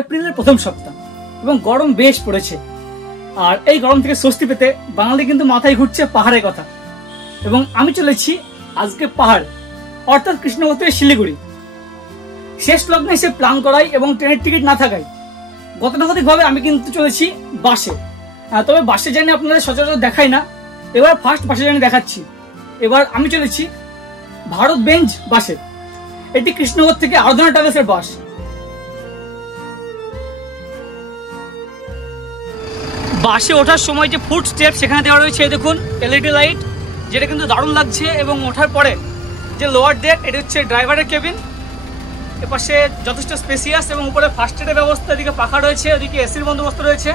এপ্রিলের প্রথম সপ্তাহ এবং গরম বেশ পড়েছে। আর এই গরম থেকে স্বস্তি পেতে বাঙালি কিন্তু মাথায় ঘুরছে পাহাড়ের কথা। এবং আমি চলেছি আজকে পাহাড় অর্থাৎ কৃষ্ণনগর থেকে শিলিগুড়ি। শেষ লগ্নে এসে প্ল্যান করাই এবং ট্রেনের টিকিট না থাকায় গতানুগতিক ভাবে আমি কিন্তু চলেছি বাসে। তবে বাসে জার্নি আপনাদের সচরাচর দেখাই না, এবার ফার্স্ট বাসে জার্নি দেখাচ্ছি। এবার আমি চলেছি ভারত বেঞ্জ বাসে। এটি কৃষ্ণনগর থেকে আরাধনা ট্রাভেলসের বাস। বাসে ওঠার সময় যে ফুট স্টেপ সেখানে দেওয়া রয়েছে, দেখুন এলইডি লাইট, যেটা কিন্তু দারুণ লাগছে। এবং ওঠার পরে যে লোয়ার ডেক, এটা হচ্ছে ড্রাইভারের কেবিন। এপাশে যথেষ্ট স্পেসিয়াস এবং উপরে ফার্স্ট এডের ব্যবস্থা, এদিকে পাখা রয়েছে, ওদিকে এসির বন্দোবস্ত রয়েছে।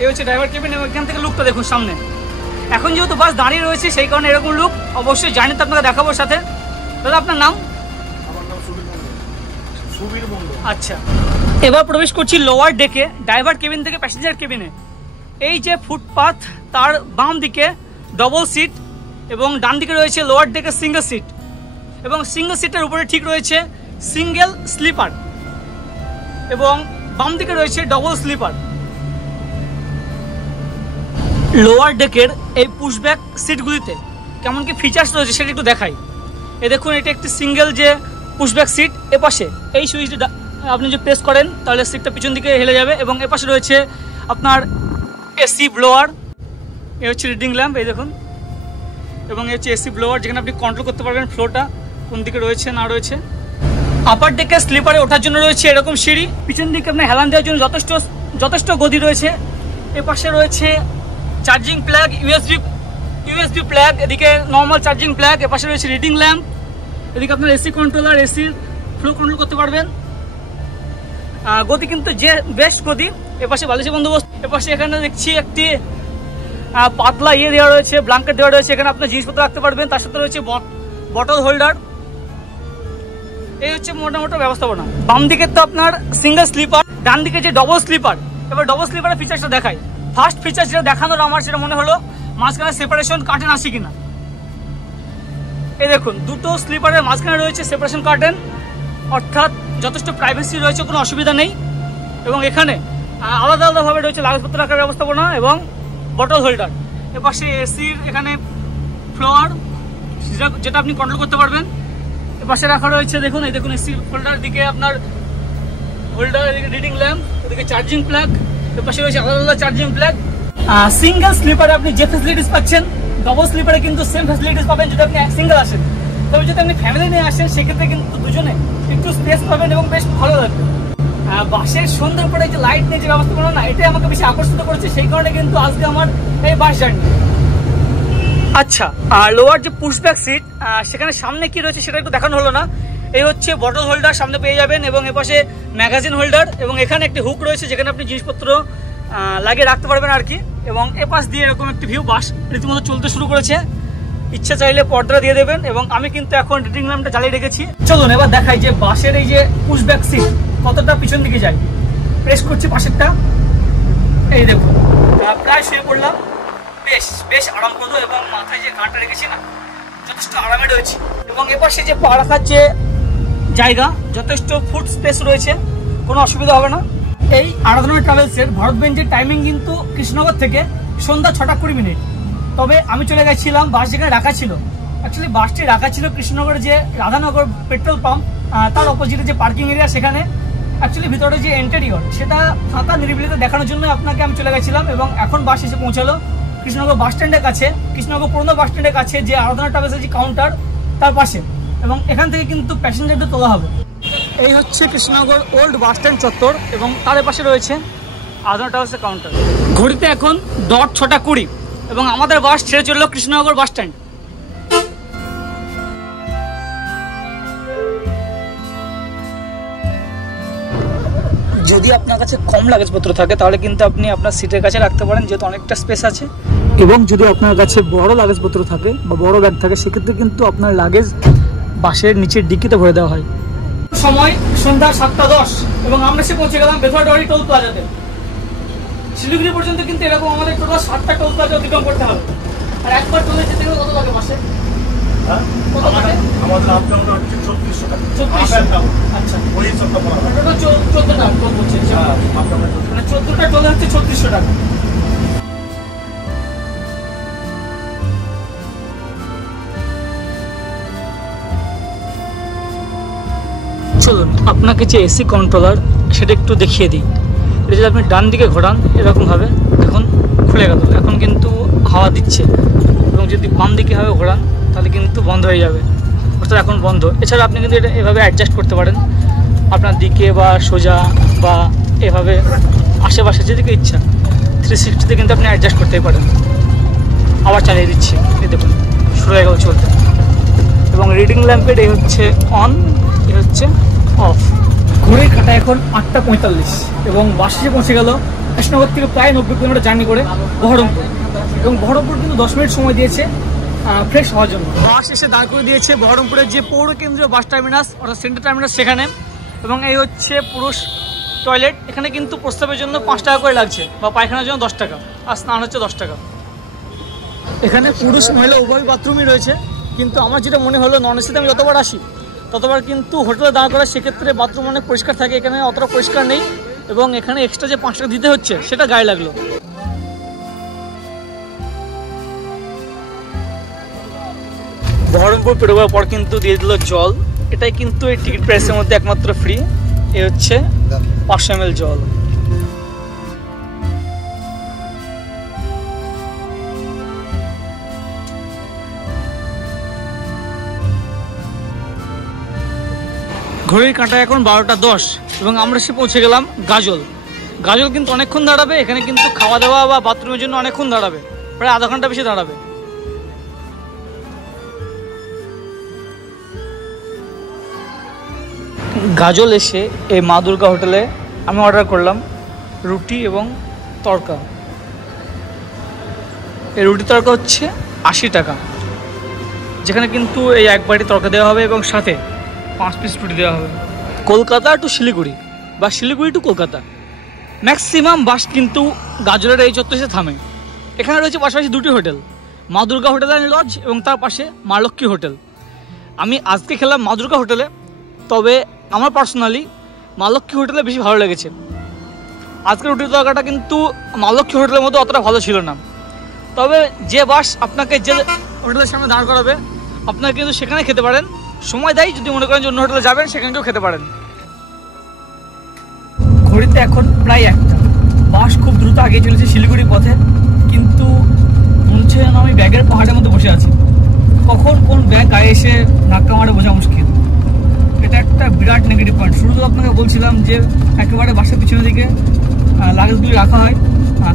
এই হচ্ছে ড্রাইভার কেবিন এবং এখান থেকে লুকটা দেখুন সামনে। এখন যেহেতু বাস দাঁড়িয়ে রয়েছে সেই কারণে এরকম লুক। অবশ্যই জানি তো আপনাকে দেখাবো সাথে। দাদা আপনার নাম? আমার নাম সুবীর মণ্ডল। আচ্ছা, এবার প্রবেশ করছি লোয়ার ডেকে, ড্রাইভার কেবিন থেকে প্যাসেঞ্জার কেবিনে। এই যে ফুটপাথ, তার বাম দিকে ডবল সিট এবং ডান দিকে রয়েছে লোয়ার ডেকে সিঙ্গেল সিট। এবং সিঙ্গেল সিটের উপরে ঠিক রয়েছে সিঙ্গেল স্লিপার এবং বাম দিকে রয়েছে ডবল স্লিপার। লোয়ার ডেকের এই পুশব্যাক সিটগুলিতে কেমন কি ফিচার্স রয়েছে সেটা একটু দেখাই। এ দেখুন, এটা একটি সিঙ্গেল যে পুশব্যাক সিট। এপাশে এই সুইচটা আপনি যে প্রেস করেন তাহলে সিটটা পিছন দিকে হেলে যাবে। এবং এপাশে রয়েছে আপনার এসি ব্লোয়ার, এ হচ্ছে রিডিং ল্যাম্প, এই দেখুন। এবং এ হচ্ছে এসি ব্লোয়ার, যেখানে আপনি কন্ট্রোল করতে পারবেন ফ্লোটা কোন দিকে রয়েছে না রয়েছে। আপার ডেকে স্লিপারে ওঠার জন্য রয়েছে এরকম সিঁড়ি, পিছন দিকে আপনার হেলান দেওয়ার জন্য যথেষ্ট গদি রয়েছে। এপাশে রয়েছে চার্জিং প্লাগ, ইউএসবি প্লাগ, এদিকে নর্মাল চার্জিং প্লাগ। এপাশে রয়েছে রিডিং ল্যাম্প, এদিকে আপনার এসি কন্ট্রোলার, এসির ফ্লো কন্ট্রোল করতে পারবেন। গদি কিন্তু যে বেস্ট গদি। এপাশে বালিশের বন্দোবস্ত। এপাশে এখানে দেখছি একটি পাতলা দেওয়া রয়েছে, ব্ল্যাঙ্কেট দেওয়া রয়েছে, এখানে আপনার জিনিসপত্র রাখতে পারবেন। তার সাথে রয়েছে বটল হোল্ডার। এই হচ্ছে মোটামুটি ব্যবস্থাপনা। বাম দিকে তো আপনার সিঙ্গেল স্লিপার, ডান দিকে যে ডবল স্লিপার। এবার ডবল স্লিপারের ফিচার্সটা দেখাই। ফার্স্ট ফিচার যেটা দেখানোর আমার, সেটা মনে হলো মাঝখানে সেপারেশন কার্টেন আছে কিনা। এই দেখুন, দুটো স্লিপারের মাঝখানে রয়েছে সেপারেশন কার্টেন, অর্থাৎ যথেষ্ট প্রাইভেসি রয়েছে, কোনো অসুবিধা নেই। এবং এখানে আলাদা আলাদাভাবে রয়েছে লাগেজপত্র রাখার ব্যবস্থাপনা এবং বটল হোল্ডার। এপাশে এসির এখানে ফ্লোয়ার, যেটা আপনি কন্ট্রোল করতে পারবেন। এপাশে রাখা রয়েছে দেখুন, এই দেখুন এসি হোল্ডার, দিকে আপনার হোল্ডার, এদিকে রিডিং ল্যাম্প, ওদিকে চার্জিং প্লাগ। এপাশে রয়েছে আলাদা আলাদা চার্জিং প্লাগ। সিঙ্গেল স্লিপারে আপনি যে ফ্যাসিলিটিস পাচ্ছেন, ডবল স্লিপারে কিন্তু সেম ফ্যাসিলিটিস পাবেন যদি আপনি সিঙ্গেল আসেন। তবে যদি আপনি ফ্যামিলি নিয়ে আসেন সেক্ষেত্রে কিন্তু দুজনে একটু স্পেস পাবেন এবং বেশ ভালো লাগবে। বাসের সন্ধ্যার পরে যে লাইট নিয়ে যে ব্যবস্থাপনা না, এটাই আমাকে বেশি আকর্ষিত করেছে, সেই কারণে কিন্তু আজকে আমার এই বাস জার্নি। আচ্ছা, আর লোয়ার যে পুশব্যাক সিট, সেখানে সামনে কি রয়েছে সেটা একটু দেখানো হলো না। এই হচ্ছে বটল হোল্ডার সামনে পেয়ে যাবেন এবং এপাশে ম্যাগাজিন হোল্ডার এবং এখানে একটি হুক রয়েছে যেখানে আপনি জিনিসপত্র লাগিয়ে রাখতে পারবেন আর কি। এবং এপাশ দিয়ে এরকম একটি ভিউ, বাস রীতিমতো চলতে শুরু করেছে। ইচ্ছা চাইলে পর্দা দিয়ে দেবেন। এবং আমি কিন্তু এখন রিডিং ল্যাম্পটা জ্বালিয়ে রেখেছি। চলুন এবার দেখাই যে বাসের এই যে পুশব্যাক সিট কতটা পিছন দিকে যায়। প্রেস করছি পাশেরটা, এই দেখুন প্রায় শুয়ে পড়লাম। বেশ আরাম করলো এবং মাথায় যে গানটা রেখেছি না, যথেষ্ট আরামে রয়েছে। এবং এপাশে যে পা রাখার যে জায়গা, যথেষ্ট ফুট স্পেস রয়েছে, কোনো অসুবিধা হবে না। এই আরাধনা ট্রাভেলসের ভারত বেঞ্জের টাইমিং কিন্তু কৃষ্ণনগর থেকে সন্ধ্যা 6টা 20 মিনিট। তবে আমি চলে গেছিলাম, বাস যেখানে রাখা ছিল, অ্যাকচুয়ালি বাসটি রাখা ছিল কৃষ্ণনগরের যে রাধানগর পেট্রোল পাম্প, তার অপোজিটে যে পার্কিং এরিয়া, সেখানে অ্যাকচুয়ালি ভিতরে যে ইন্টেরিয়র সেটা ফাঁকা নিরিবিলিতে দেখানোর জন্য আপনাকে আমি চলে গেছিলাম। এবং এখন বাস এসে পৌঁছালো কৃষ্ণনগর বাস স্ট্যান্ডের কাছে, কৃষ্ণনগর পুরনো বাস স্ট্যান্ডের কাছে যে আরাধনা ট্রাভেলসের যে কাউন্টার তার পাশে। এবং এখান থেকে কিন্তু প্যাসেঞ্জারদের তোলা হবে। এই হচ্ছে কৃষ্ণনগর ওল্ড বাস স্ট্যান্ড চত্বর এবং তার পাশে রয়েছে আরাধনা ট্রাভেলসের কাউন্টার। ঘড়িতে এখন 6টা 20 এবং আমাদের বাস ছেড়ে চললো কৃষ্ণনগর বাস স্ট্যান্ড। যদি আপনার কাছে কম লাগেজপত্র থাকে তাহলে কিন্তু আপনি আপনার সিটের কাছে রাখতে পারেন, যেহেতু অনেকটা স্পেস আছে। এবং যদি আপনার কাছে বড় লাগেজপত্র থাকে বা বড় ব্যাগ থাকে, সেক্ষেত্রে কিন্তু আপনার লাগেজ বাসের নিচের ডিকিতে ভরে দেওয়া হয়। সময় সন্ধ্যা 7টা 10 এবং আমরা এসে পৌঁছে গেলাম বেথুয়াডাওয়ারি টোল প্লাজাতে। শিলিগুড়ি পর্যন্ত কিন্তু এরকম আমাদের টোটাল 7টা টোল প্লাজা অতিক্রম করতে হবে। আর একবার টোলে যেতে গেলে কত লাগে মাসে? কত লাগে? আমাদের আপডাউন হচ্ছে 3400 টাকা। 3400। আচ্ছা, ওই 14টা টোল বলছে। 3600 টাকা। চলুন আপনাকে যে এসি কন্ট্রোলার সেটা একটু দেখিয়ে দিই। এটা যদি আপনি ডান দিকে ঘোরান এরকমভাবে এখন খুলে গেল, এখন কিন্তু হাওয়া দিচ্ছে, এবং যদি বাম দিকে ভাবে ঘোরান তাহলে কিন্তু বন্ধ হয়ে যাবে, অর্থাৎ এখন বন্ধ। এছাড়া আপনি কিন্তু এটা এভাবে অ্যাডজাস্ট করতে পারেন আপনার দিকে বা সোজা বা এভাবে আশেপাশে যেদিকে ইচ্ছা 360তে কিন্তু আপনি অ্যাডজাস্ট করতেই পারেন। আবার চালিয়ে দিচ্ছি, এই দেখুন শুরু হয়ে গেল চলতে। এবং রিডিং ল্যাম্পের এই হচ্ছে অন, এই হচ্ছে অফ। ঘড়ির কাঁটা এখন 8:45 এবং বাস এসে পৌঁছে গেল কৃষ্ণনগর থেকে প্রায় 90 কিলোমিটার জার্নি করে বহরমপুর। এবং বহরমপুর কিন্তু 10 মিনিট সময় দিয়েছে ফ্রেশ হওয়ার জন্য। বাস এসে দাঁড় করে দিয়েছে বহরমপুরের যে পৌর কেন্দ্রীয় বাস টার্মিনাস অর্থাৎ সেন্ট্রাল টার্মিনাস সেখানে। এবং এই হচ্ছে পুরুষ টয়লেট। এখানে কিন্তু প্রস্রাবের জন্য 5 টাকা করে লাগছে, বা পায়খানার জন্য 10 টাকা, আর স্নান হচ্ছে 10 টাকা। এখানে পুরুষ মহিলা উভয় বাথরুমই রয়েছে, কিন্তু আমার যেটা মনে হলো নন এসিতে আমি যতবার আসি ততবার কিন্তু হোটেলে দাঁড় করা সেক্ষেত্রে বাথরুম অনেক পরিষ্কার থাকে, এখানে অতটা পরিষ্কার নেই, এবং এখানে এক্সট্রা যে 5 টাকা দিতে হচ্ছে সেটা গায়ে লাগলো। বহরমপুর পেরোবার পর কিন্তু দিয়ে দিল জল। এটাই কিন্তু এই টিকিট প্রাইসের মধ্যে একমাত্র ফ্রি। এ হচ্ছে 500 ml জল। ঘড়ির কাঁটা এখন 12:10 এবং আমরা এসে পৌঁছে গেলাম গাজল। গাজল কিন্তু অনেকক্ষণ দাঁড়াবে, এখানে কিন্তু খাওয়া দাওয়া বা বাথরুমের জন্য অনেকক্ষণ দাঁড়াবে, প্রায় আধা ঘন্টা বেশি দাঁড়াবে। গাজল এসে এই মা দুর্গা হোটেলে আমি অর্ডার করলাম রুটি এবং তড়কা। এই রুটি তড়কা হচ্ছে 80 টাকা, যেখানে কিন্তু এই এক বাটি তড়কা দেওয়া হবে এবং সাথে 5 পিস রুটি দেওয়া হবে। কলকাতা টু শিলিগুড়ি বা শিলিগুড়ি টু কলকাতা ম্যাক্সিমাম বাস কিন্তু গাজলের এই চত্বরে এসে থামে। এখানে রয়েছে পাশাপাশি 2টি হোটেল, মা দুর্গা হোটেল অ্যান্ড লজ এবং তার পাশে মা লক্ষ্মী হোটেল। আমি আজকে খেলাম মা দুর্গা হোটেলে, তবে আমার পার্সোনালি মা লক্ষ্মী হোটেলে বেশি ভালো লেগেছে। আজকের রুটি তরকাটা কিন্তু মা লক্ষ্মী হোটেলের মধ্যে অতটা ভালো ছিল না, তবে যে বাস আপনাকে যে হোটেলের সামনে দাঁড় করাবে আপনারা কিন্তু সেখানে খেতে পারেন। সময় দেয়, যদি মনে করেন যে অন্য হোটেলে যাবেন সেখানেও খেতে পারেন। ঘড়িতে এখন প্রায় 1টা, বাস খুব দ্রুত আগিয়ে চলেছে শিলিগুড়ির পথে, কিন্তু মনে হচ্ছে যেন আমি ব্যাগের পাহাড়ের মধ্যে বসে আছি। কখন কোন ব্যাগ গায়ে এসে ধাক্কা মারে বোঝা মুশকিল। এটা একটা বিরাট নেগেটিভ পয়েন্ট। শুরু তো আপনাকে বলছিলাম যে একেবারে বাসের পিছনের দিকে লাগেজগুলি রাখা হয়,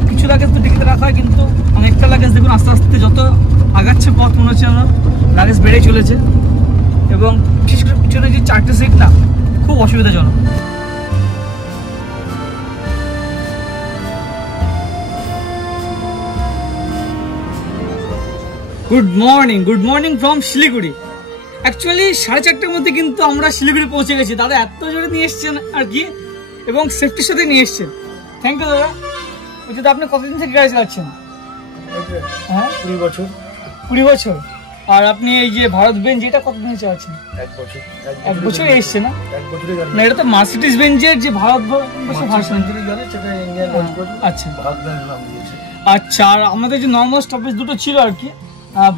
কিছু লাগেজ তো টিকিটে রাখা হয়, কিন্তু অনেকটা লাগেজ দেখুন আস্তে আস্তে যত আগাচ্ছে পথ মনে হচ্ছে যেন লাগেজ বেড়েই চলেছে। এবং বিশেষ করে পিছনে যে 4টে সিট না, খুব অসুবিধাজনক। Good morning from Siliguri. Actually 4:30টার মধ্যে কিন্তু আমরা শিলিগুড়ি পৌঁছে গেছি। দাদা এত জোরে নিয়ে এসছেন আর কি, এবং সেফটির সাথে নিয়ে এসছেন, থ্যাংক ইউ দাদা। বলছি আপনি কতদিন থেকে গাড়ি চালাচ্ছেন? হ্যাঁ 20 বছর। আর আপনি এই যে ভারত বেঞ্জ এটা কতদিন চালাচ্ছেন? 1 বছর এসছে না? না, এটা তো মার্সিডিজ বেঞ্জের যে ভারতবর্ষে ভার্সন। আচ্ছা আচ্ছা। আর আমাদের যে নর্মাল স্টপেজ দুটো ছিল আর কি,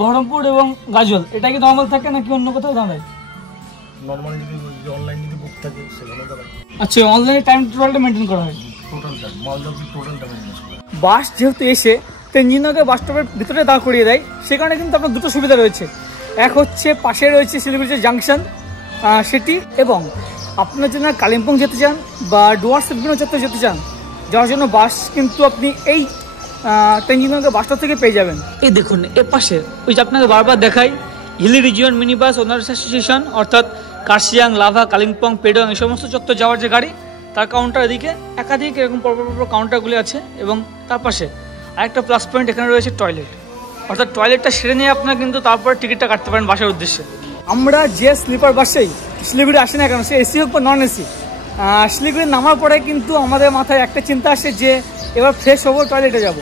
বহরমপুর এবং গাজল, এটা কি নর্মাল থাকে নাকি অন্য কোথাও দাঁড়ায়? নরমালি যদি অনলাইন যদি বুক থাকে সেখানে দাঁড়ায়। আচ্ছা, অনলাইনে টাইম টোটালটা মেনটেন করা হয়? টোটালটা মালদা টোটালটা মেনটেন করা। বাস যেহেতু এসে তেঞ্জিনগর বাস স্টপের ভিতরে দাঁড় করিয়ে দেয়, সে কারণে কিন্তু আপনার দুটো সুবিধা রয়েছে। এক হচ্ছে পাশে রয়েছে শিলিগুড়ি যে জাংশন সেটি, এবং আপনার জন্য কালিম্পং যেতে চান বা ডুয়ার্স বিভিন্ন চত্বর যেতে চান, যাওয়ার জন্য বাস কিন্তু আপনি এই তেঞ্জিনগর বাস স্টপ থেকে পেয়ে যাবেন। এই দেখুন এর পাশে ওই যে আপনাকে বারবার দেখাই hilly region mini bus owners association, অর্থাৎ কার্শিয়াং, লাভা, কালিম্পং, পেডং এই সমস্ত চত্বর যাওয়ার যে গাড়ি, তার কাউন্টার এদিকে একাধিক এরকম পরপর কাউন্টারগুলি আছে। এবং তার পাশে আরেকটা প্লাস পয়েন্ট এখানে রয়েছে টয়লেট, অর্থাৎ টয়লেটটা সেরে নিয়ে আপনারা কিন্তু তারপর টিকিটটা কাটতে পারেন বাসের উদ্দেশ্যে। আমরা যে স্লিপার বাসেই শিলিগুড়ি আসি না কেন, সে এসি হোক বা নন এসি, শিলিগুড়ি নামার পরে কিন্তু আমাদের মাথায় একটা চিন্তা আসে যে এবার ফ্রেশ হবো, টয়লেটে যাবো।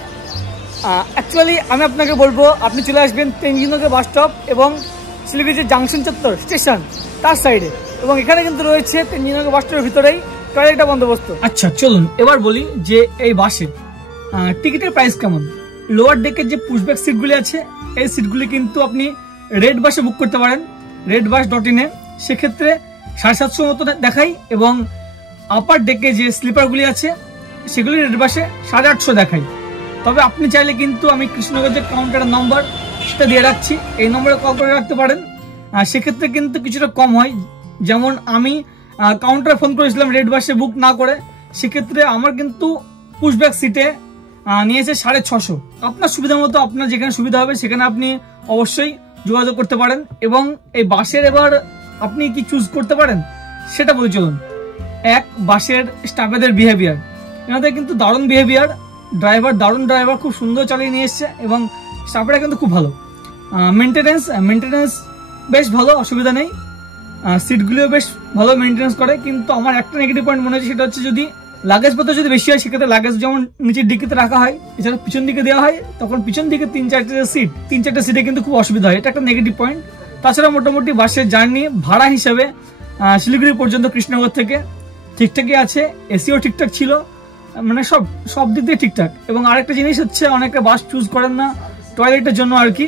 অ্যাকচুয়ালি আমি আপনাকে বলবো আপনি চলে আসবেন তেঞ্জিনগর বাস স্টপ এবং শিলিগুড়ি যে জাংশন চত্বর স্টেশন তার সাইডে, এবং এখানে কিন্তু রয়েছে তেঞ্জিনগর বাস স্টপের ভিতরেই টয়লেটটা বন্দোবস্ত। আচ্ছা চলুন এবার বলি যে এই বাসে টিকিটের প্রাইস কেমন? লোয়ার ডেকের যে পুশব্যাক সিটগুলি আছে এই সিটগুলি কিন্তু আপনি রেড বাসে বুক করতে পারেন, redbus.in-এ। সেক্ষেত্রে 750 মতো দেখাই, এবং আপার ডেকে যে স্লিপারগুলি আছে সেগুলি রেড বাসে 850 দেখাই। তবে আপনি চাইলে কিন্তু আমি কৃষ্ণনগর যে কাউন্টারের নম্বর সেটা দিয়ে রাখছি, এই নম্বরে কল করে রাখতে পারেন। সেক্ষেত্রে কিন্তু কিছুটা কম হয়। যেমন আমি কাউন্টারে ফোন করেছিলাম রেড বাসে বুক না করে, সেক্ষেত্রে আমার কিন্তু পুশব্যাক সিটে নিয়েছে 650। আপনার সুবিধা মতো আপনার যেখানে সুবিধা হবে সেখানে আপনি অবশ্যই যোগাযোগ করতে পারেন। এবং এই বাসের এবার আপনি কি চুজ করতে পারেন সেটা বলে চলুন। এক, বাসের স্টাফেদের বিহেভিয়ার, এনাদের কিন্তু দারুণ বিহেভিয়ার, দারুণ ড্রাইভার, খুব সুন্দর চালিয়ে নিয়ে এসছে, এবং স্টাফেরা কিন্তু খুব ভালো। মেনটেনেন্স বেশ ভালো, অসুবিধা নেই। সিটগুলিও বেশ ভালো মেনটেনেন্স করে। কিন্তু আমার একটা নেগেটিভ পয়েন্ট মনে হচ্ছে, সেটা হচ্ছে যদি লাগেজ পত্র যদি বেশি হয় সেক্ষেত্রে লাগেজ যেমন নিচের ডিকিতে রাখা হয়, এছাড়া পিছন দিকে দেওয়া হয়, তখন পিছন দিকে 3-4টা সিটে কিন্তু খুব অসুবিধা হয়। এটা একটা নেগেটিভ পয়েন্ট। তাছাড়া মোটামুটি বাসের জার্নি ভাড়া হিসেবে শিলিগুড়ি পর্যন্ত কৃষ্ণনগর থেকে ঠিকঠাকই আছে, এসিও ঠিকঠাক ছিল, মানে সব দিক দিয়ে ঠিকঠাক। এবং আরেকটা জিনিস হচ্ছে, অনেকে বাস চুজ করেন না টয়লেটের জন্য আর কি,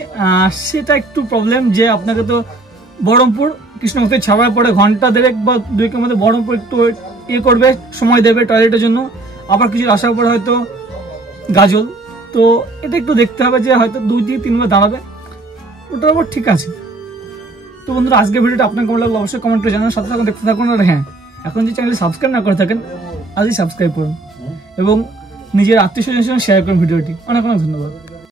সেটা একটু প্রবলেম। যে আপনাকে তো বহরমপুর কৃষ্ণনগর থেকে ছাড়ার পরে ঘন্টা 1.5 বা 2 মধ্যে বহরমপুর একটু করবে, সময় দেবে টয়লেটের জন্য, আবার কিছু আসার পরে হয়তো গাজল, তো এটা একটু দেখতে হবে যে হয়তো 2-3 বার দাঁড়াবে, ওটার উপর ঠিক আছে। তো বন্ধুরা, আজকের ভিডিওটা আপনার কেমন লাগলো অবশ্যই কমেন্ট করে জানান, সাথে সাথে দেখতে থাকুন। আর হ্যাঁ, এখন যে চ্যানেলে সাবস্ক্রাইব না করে থাকেন আজই সাবস্ক্রাইব করুন, এবং নিজের আত্মীয় স্বজনের সঙ্গে শেয়ার করুন ভিডিওটি। অনেক অনেক ধন্যবাদ।